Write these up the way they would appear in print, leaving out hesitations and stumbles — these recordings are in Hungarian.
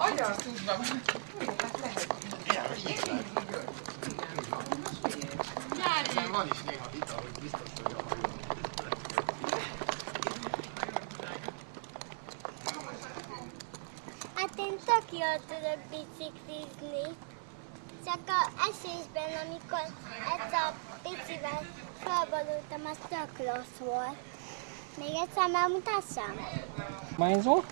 Agyal tudva. Van is néha vita, hogy biztos, hogy a hajó. Hát én tök jól tudok biciklizni. Csak a esésben, amikor egyszer a picivel felborultam, az tök rossz volt. Még egyszer megmutassam? Mányzó?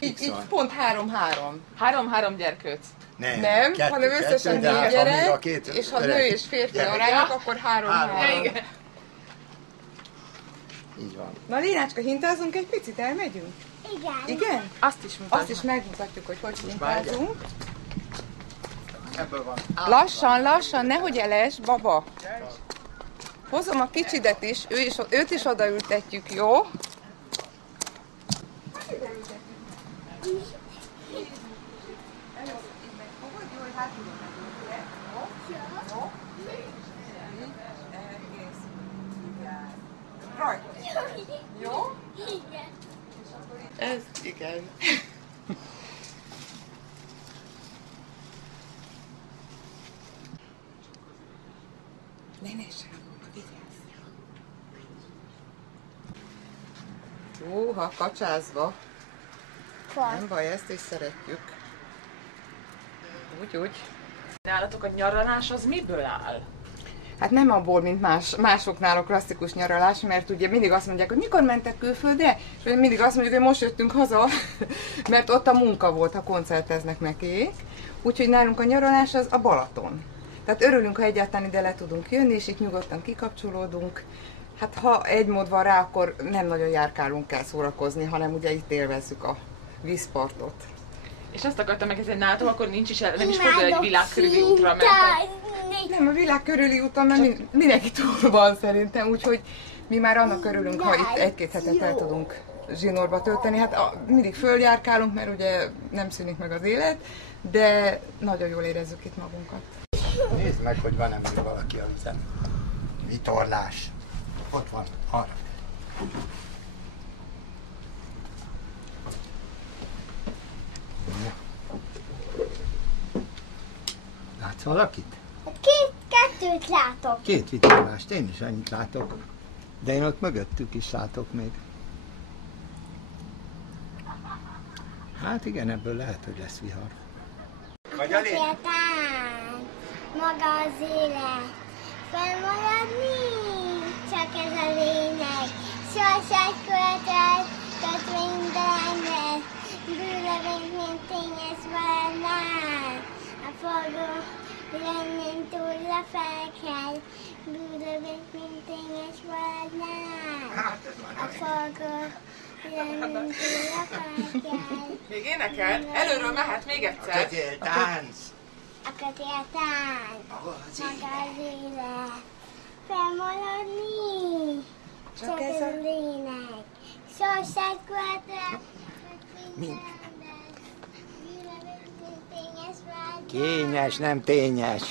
Így pont 3-3. 3-3 gyerkőc. Nem, hanem összesen 4 gyerek, és ha nő és férfi arányok, akkor 3-3. Igen. Így van. Na Lénácska, hintázunk egy picit, elmegyünk? Igen. Igen? Azt is megmutatjuk, hogy hintázunk. Ebből van. Lassan, lassan, nehogy eles, baba. Hozom a kicsidet is, őt is odaültetjük, jó? Jó? Igen. Ez igen. Húha, kacsázva. Nem baj, ezt is szeretjük. Úgy. Nálatok a nyaralás az miből áll? Hát nem abból, mint másoknál a klasszikus nyaralás, mert ugye mindig azt mondják, hogy mikor mentek külföldre, és mindig azt mondjuk, hogy most jöttünk haza, mert ott a munka volt, ha koncerteznek nekék. Úgyhogy nálunk a nyaralás az a Balaton. Tehát örülünk, ha egyáltalán ide le tudunk jönni, és itt nyugodtan kikapcsolódunk. Hát ha egy mód van rá, akkor nem nagyon járkálunk kell szórakozni, hanem ugye itt élvezzük a vízpartot. És azt akartam megkérdezni, nálatok akkor nincs is, nem is fordul, hogy világkörüli útra mentek. Nem, a világ körüli úton, mert mindenki túl van szerintem, úgyhogy mi már annak örülünk, ha itt egy-két hetet el tudunk zsinórba tölteni. Hát mindig följárkálunk, mert ugye nem szűnik meg az élet, de nagyon jól érezzük itt magunkat. Nézd meg, hogy van-e még valaki a vizen. Vitorlás. Ott van, arra. Látsz valakit? Kettőt látok. 2 vitorlást, én is annyit látok. De én ott mögöttük is látok még. Hát igen, ebből lehet, hogy lesz vihar. Vagy a lényeg? Maga az élet. Fennmaradni, csak ez a lényeg. Sosem költött, kötvénybelenget. Bűnövény, mint tényes várnál. A forgó lennénk túl a felkel. Bűnövény, mint tényes várnál. A forgó lennénk túl a felkel. Még énekel? Előről mehet még egyszer. A kötéltánc. A kötéltánc. Maga az élet. Fennmaradni, csak ez a lényeg. Sosem költött, Kényes, nem tényes.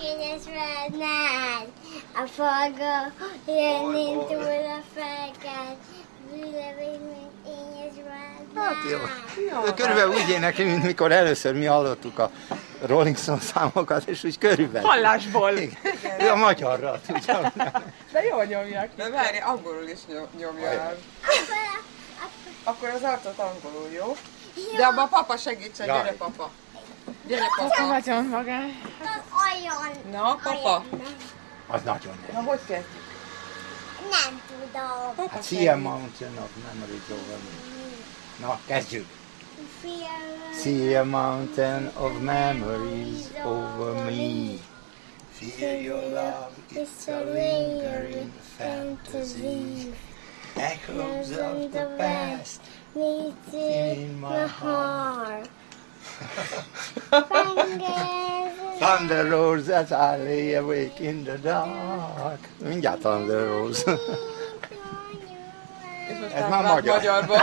Kényes várnál. A forgó jönnénk túl a felkel. Bűnövény, mint kényes várnál. Hát jó. Körülbelül úgy énekel, mint mikor először mi hallottuk a Rolling Stone számokat, és úgy körülbelül. Hallásból. Ő a magyarra tudja. De jól nyomják. De várj, angolul is nyomja el. Akkor az arcot angolul, jó? De abban a papa segítsen, gyere papa. Gyere papa. Nagyon magány. Olyan. Na, papa. Az nagyon Na, hogy kezdjük? Nem tudom. Papa Hát See a Mountain of Memories over me. Na, kezdjük. See a mountain of memories over me. Feel your love, it's a lingering fantasy. Echoes of the past in my heart. Thunder rolls as I lay awake in the dark. Mindjárt Thunder rolls. És most Ez már magyar. magyarban.